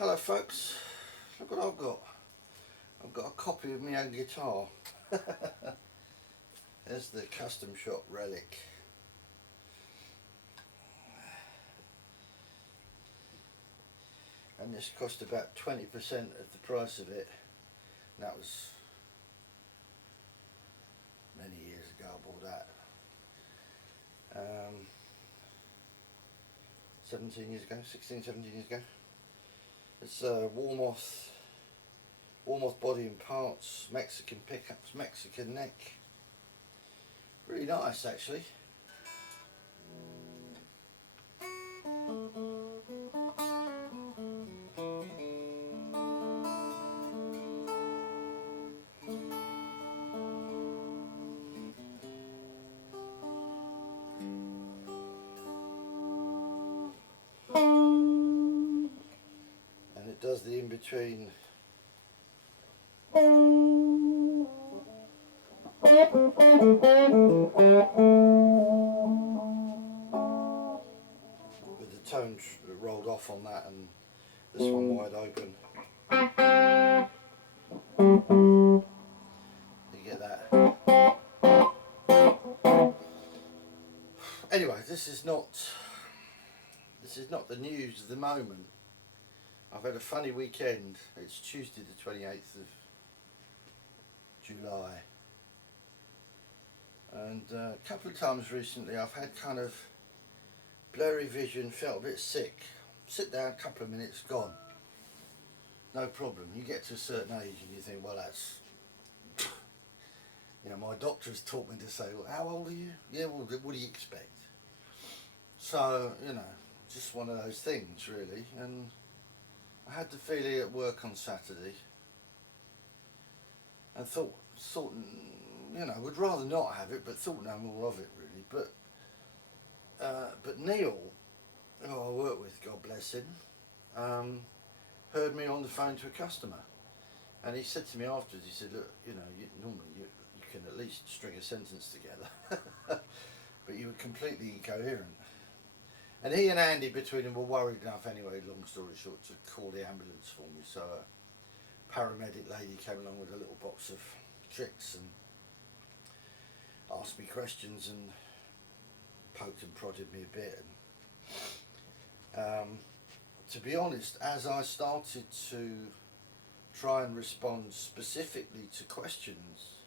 Hello folks, look what I've got. I've got a copy of my own guitar. There's the custom shop relic. And this cost about 20% of the price of it. And that was many years ago I bought that. 17 years ago, 16, 17 years ago. It's Warmoth body and parts, Mexican pickups, Mexican neck. Really nice actually. And it does the in-between. With the tone rolled off on that and this one wide open. You get that. Anyway, this is not the news of the moment. I've had a funny weekend. It's Tuesday the 28th of July. And a couple of times recently I've had kind of blurry vision, felt a bit sick. Sit down, a couple of minutes, gone. No problem. You get to a certain age and you think, well, that's... You know, my doctor has taught me to say, well, how old are you? Yeah, well, what do you expect? So, you know, just one of those things, really. And I had the feeling at work on Saturday and thought, you know, would rather not have it, but thought no more of it, really. But Neil, who I work with, God bless him, heard me on the phone to a customer. And he said to me afterwards, he said, look, you know, normally you can at least string a sentence together, but you were completely incoherent. And he and Andy, between them, were worried enough anyway, long story short, to call the ambulance for me. So a paramedic lady came along with a little box of tricks and asked me questions and poked and prodded me a bit. And to be honest, as I started to try and respond specifically to questions,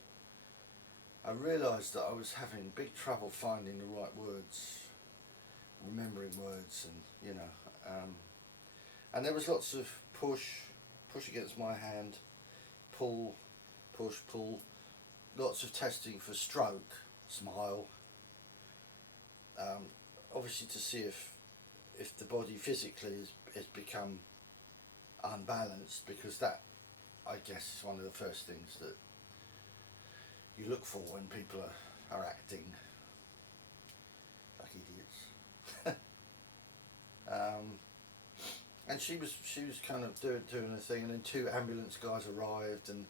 I realised that I was having big trouble finding the right words, remembering words, and you know, and there was lots of push against my hand, pull, push, pull, lots of testing for stroke, smile, obviously to see if the body physically has become unbalanced, because that, I guess, is one of the first things that you look for when people are acting like idiots. And she was kind of doing her thing, and then two ambulance guys arrived, and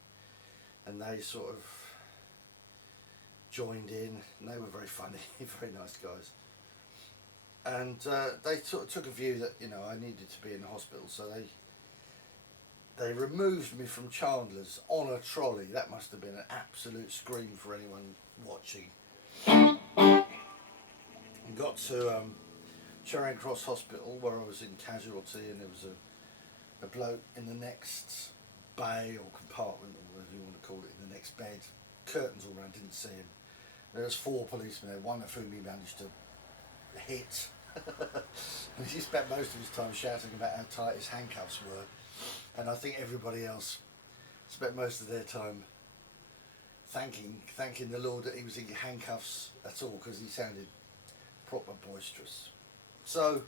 they sort of joined in, and they were very funny, very nice guys. And they sort of took a view that, you know, I needed to be in the hospital, so they removed me from Chandler's on a trolley. That must have been an absolute scream for anyone watching. And got to Charing Cross Hospital, where I was in casualty, and there was a bloke in the next bay or compartment, or whatever you want to call it, in the next bed. Curtains all around, didn't see him. There was 4 policemen there, one of whom he managed to hit. And he spent most of his time shouting about how tight his handcuffs were. And I think everybody else spent most of their time thanking the Lord that he was in handcuffs at all, because he sounded proper boisterous. So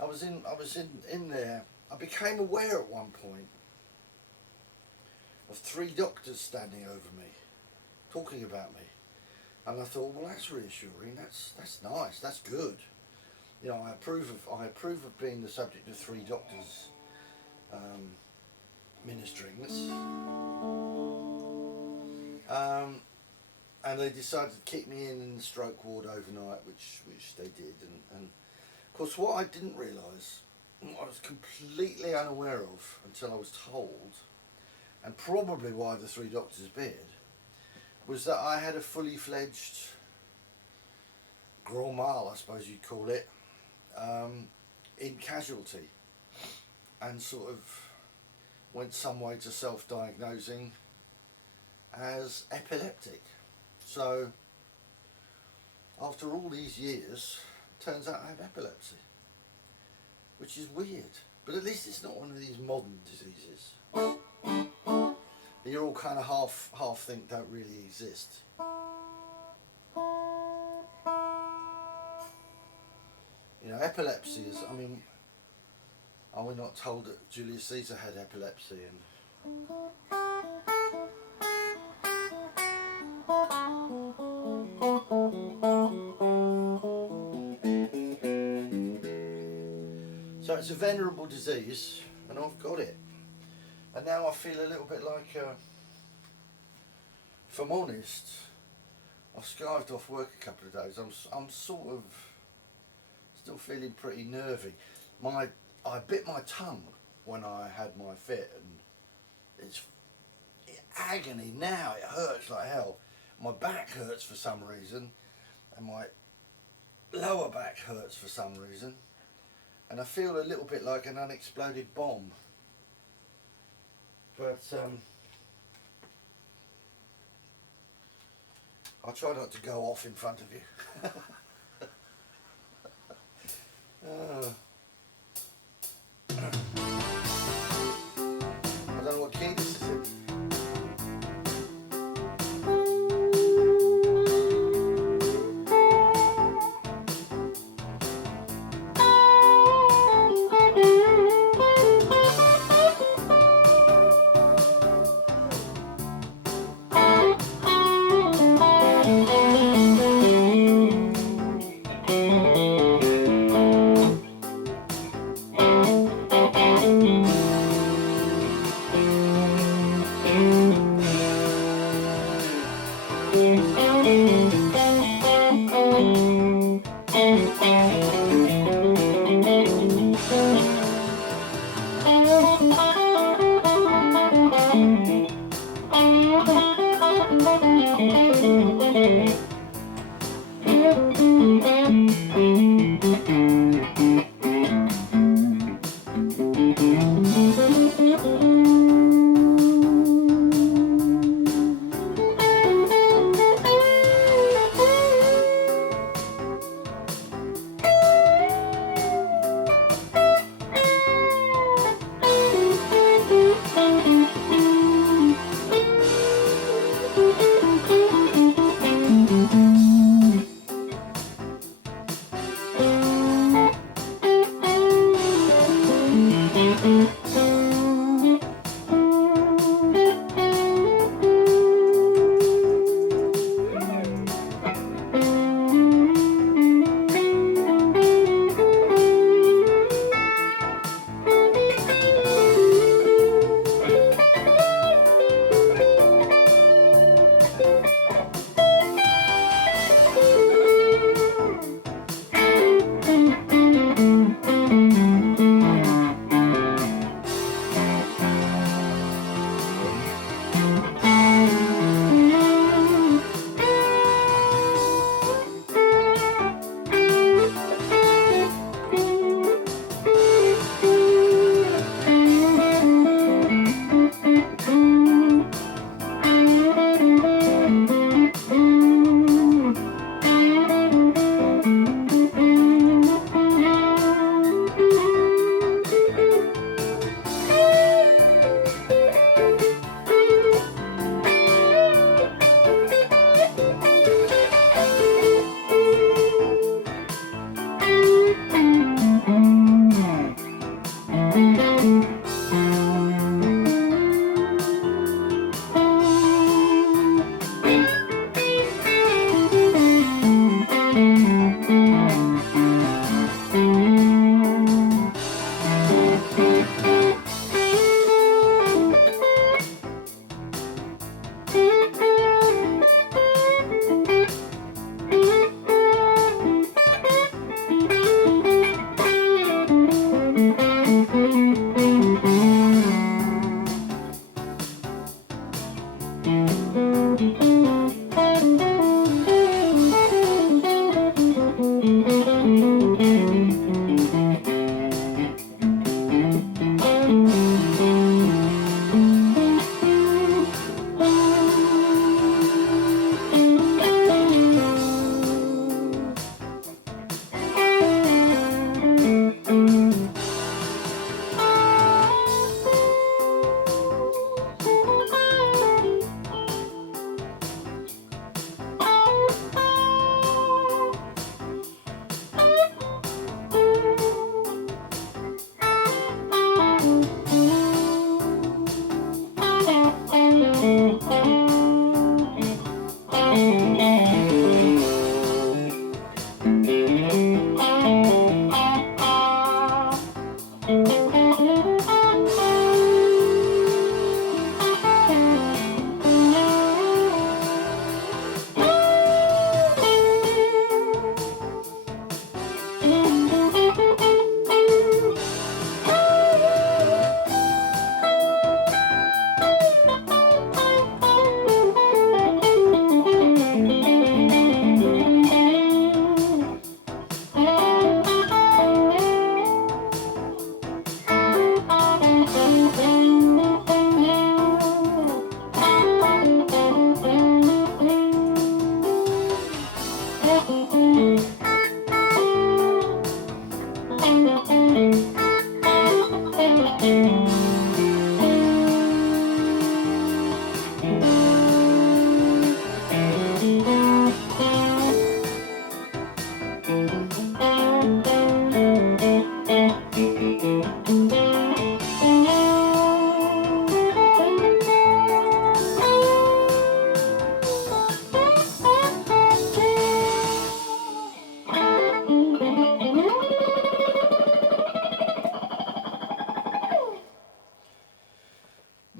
I was in there. I became aware at one point of 3 doctors standing over me, talking about me, and I thought, well, that's reassuring. That's nice. That's good. You know, I approve of being the subject of 3 doctors ministering this. And they decided to keep me in the stroke ward overnight, which they did. And of course, what I didn't realise I was completely unaware of until I was told, and probably why the three doctors beard, was that I had a fully fledged grand mal, I suppose you'd call it, in casualty, and sort of went some way to self-diagnosing as epileptic. So after all these years, turns out I have epilepsy, which is weird, but at least it's not one of these modern diseases that you're all kind of half think don't really exist. You know, epilepsy is, I mean, are we not told that Julius Caesar had epilepsy? And so it's a venerable disease, and I've got it. And now I feel a little bit like, if I'm honest, I've skived off work a couple of days. I'm sort of still feeling pretty nervy. I bit my tongue when I had my fit, and it's agony now. It hurts like hell. My back hurts for some reason, and my lower back hurts for some reason, and I feel a little bit like an unexploded bomb. But I'll try not to go off in front of you. I don't know what key this is in.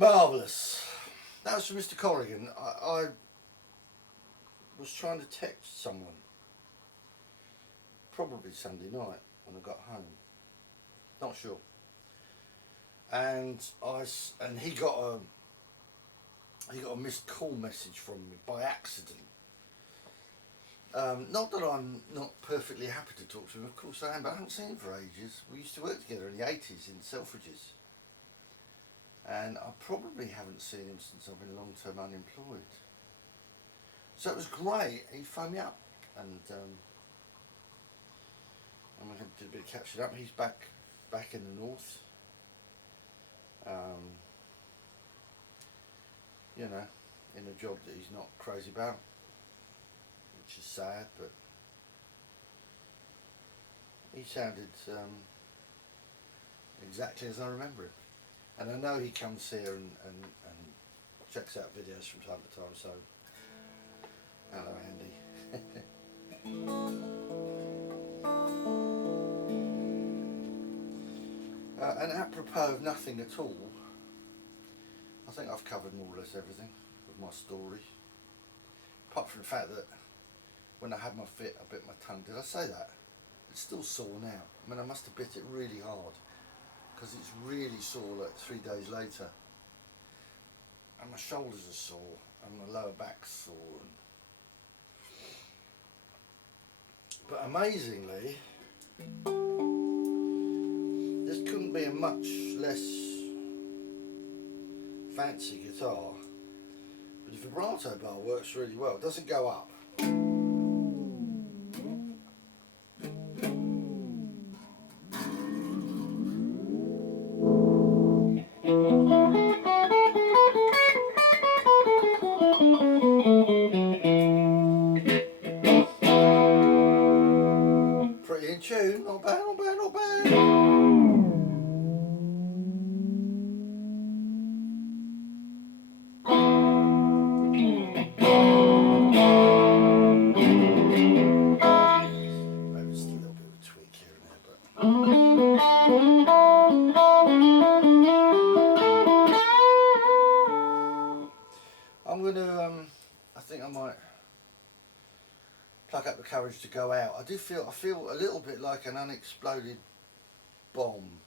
Marvellous. That was from Mr. Corrigan. I was trying to text someone, probably Sunday night when I got home. Not sure. And he got a missed call message from me by accident. Not that I'm not perfectly happy to talk to him, of course I am, but I haven't seen him for ages. We used to work together in the 80s in Selfridges. And I probably haven't seen him since I've been long-term unemployed. So it was great. He phoned me up and we had to do a bit of catching up. He's back in the north. You know, in a job that he's not crazy about, which is sad, but he sounded exactly as I remember him. And I know he comes here and checks out videos from time to time, so hello Andy. And apropos of nothing at all, I think I've covered more or less everything with my story. Apart from the fact that when I had my fit, I bit my tongue. Did I say that? It's still sore now. I mean, I must have bit it really hard because it's really sore like 3 days later. And my shoulders are sore and my lower back's sore. But amazingly, this couldn't be a much less fancy guitar, but the vibrato bar works really well. It doesn't go up. Pretty in tune, not bad, not bad, not bad. Maybe just a little bit of a tweak here and there, but I'm going to, I think I might pluck up the courage to go out. I feel a little bit like an unexploded bomb